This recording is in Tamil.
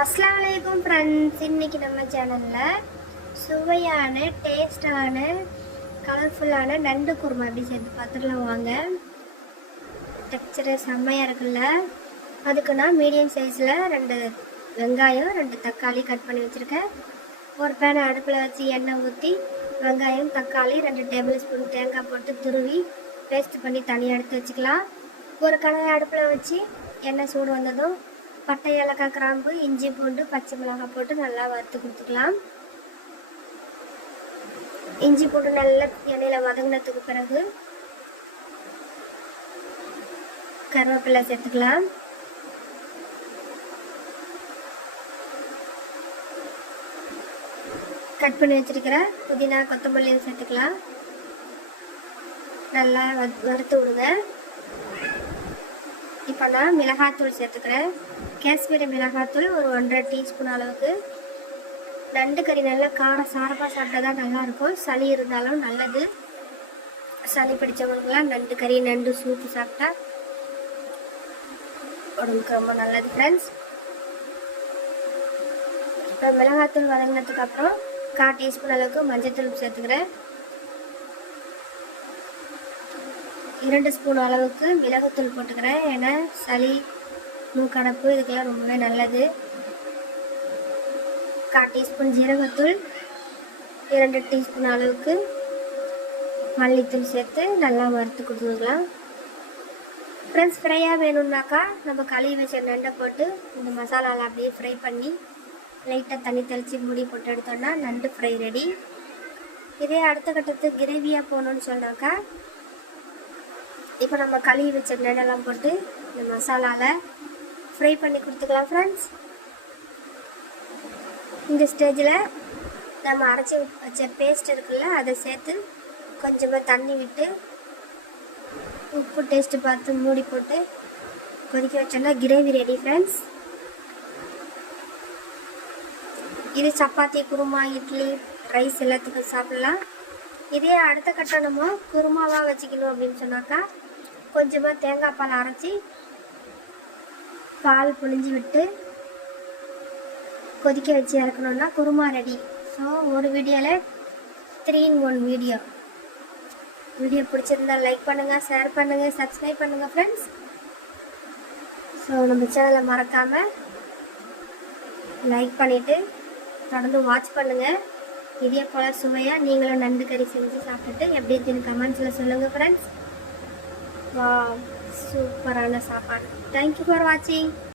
அஸ்ஸலாமு அலைக்கும் ஃப்ரெண்ட்ஸ். இன்னைக்கு நம்ம சேனலில் சுவையான டேஸ்டான கலர்ஃபுல்லான நண்டு குருமா எப்படி சேர்த்து பார்த்துக்கலாம் வாங்க. டெக்ஸ்சரு செம்மையாக இருக்குல்ல. அதுக்கு நான் மீடியம் சைஸில் 2 வெங்காயம் 2 தக்காளி கட் பண்ணி வச்சுருக்கேன். ஒரு பேனை அடுப்பில் வச்சு எண்ணெய் ஊற்றி வெங்காயம் தக்காளி 2 டேபிள் ஸ்பூன் தேங்காய் போட்டு துருவி பேஸ்ட் பண்ணி தனியாக எடுத்து வச்சுக்கலாம். ஒரு கடாயை அடுப்பில் வச்சு எண்ணெய் சூடு வந்ததும் பட்டை ஏலக்காய் கிராம்பு இஞ்சி பூண்டு பச்சை மிளகாய் போட்டு நல்லா வறுத்து கொடுத்துக்கலாம். இஞ்சி பூண்டு நல்லா எண்ணெயில் வதங்கினதுக்கு பிறகு கருவேப்பிலை சேர்த்துக்கலாம். கட் பண்ணி வச்சிருக்கிற புதினா கொத்தமல்லியும் சேர்த்துக்கலாம். நல்லா வறுத்து விடுங்க. இப்போ நான் மிளகாத்தூள் சேர்த்துக்கிறேன். காஷ்மீரி மிளகாத்தூள் ஒரு 1.5 டீஸ்பூன் அளவுக்கு. நண்டு கறி நல்லா காரம் சாரமாக சாப்பிட்டா தான் நல்லாயிருக்கும். சளி இருந்தாலும் நல்லது. சளி பிடிச்சவங்களுக்குலாம் நண்டு கறி நண்டு சூப்பு சாப்பிட்டா உடம்புக்கு ரொம்ப நல்லது ஃப்ரெண்ட்ஸ். இப்போ மிளகாத்தூள் வதங்கினதுக்கு அப்புறம் 1/4 டீஸ்பூன் அளவுக்கு மஞ்சள் சேர்த்துக்கிறேன். 2 ஸ்பூன் அளவுக்கு மிளகுத்தூள் போட்டுக்கிறேன். ஏன்னா சளி மூக்கடைப்பு இதுக்கெல்லாம் ரொம்பவே நல்லது. 1/4 டீஸ்பூன் ஜீரகத்தூள் 2 டீஸ்பூன் அளவுக்கு மல்லித்தூள் சேர்த்து நல்லா வறுத்து கொடுத்துக்கலாம். ஃப்ரெண்ட்ஸ் ஃப்ரையாக வேணும்னாக்கா நம்ம கழுவி வச்ச நண்டை போட்டு இந்த மசாலாவில் அப்படியே ஃப்ரை பண்ணி லைட்டாக தண்ணி தெளித்து மூடி போட்டு எடுத்தோன்னா நண்டு ஃப்ரை ரெடி. இதே அடுத்த கட்டத்துக்கு கிரேவியாக போகணுன்னு சொன்னாக்கா இப்போ நம்ம கழுவி வச்ச நண்டெல்லாம் போட்டு இந்த மசாலாவில் ஃப்ரை பண்ணி கொடுத்துக்கலாம் ஃப்ரெண்ட்ஸ். இந்த ஸ்டேஜில் நம்ம அரைச்சி வச்ச பேஸ்ட் இருக்குல்ல அதை சேர்த்து கொஞ்சமாக தண்ணி விட்டு உப்பு டேஸ்ட்டு பார்த்து மூடி போட்டு கொதிக்க வச்சோன்னா கிரேவி ரெடி ஃப்ரெண்ட்ஸ். இது சப்பாத்தி குருமா இட்லி ரைஸ் எல்லாத்துக்கும் சாப்பிட்லாம். இதே அடுத்த கட்டம் நம்ம குருமாவாக வச்சுக்கணும் அப்படின்னு சொன்னாக்கா கொஞ்சமாக தேங்காய் பால் அரைச்சி பால் புழிஞ்சு விட்டு கொதிக்க வச்சு இறக்கணுன்னா குருமா ரெடி. ஸோ ஒரு வீடியோவில் 3 in 1 வீடியோ பிடிச்சிருந்தா லைக் பண்ணுங்கள், ஷேர் பண்ணுங்கள், சப்ஸ்கிரைப் பண்ணுங்கள் ஃப்ரெண்ட்ஸ். ஸோ நம்ம சேனலை மறக்காமல் லைக் பண்ணிவிட்டு தொடர்ந்து வாட்ச் பண்ணுங்கள். இதே போல் சுவையாக நீங்களும் நண்டு கறி செஞ்சு சாப்பிட்டுட்டு எப்படி இருக்குன்னு கமெண்ட்ஸில் சொல்லுங்கள் ஃப்ரெண்ட்ஸ். வா சூப்பரான சாப்பாடு. தேங்க்யூ ஃபார் வாட்சிங்.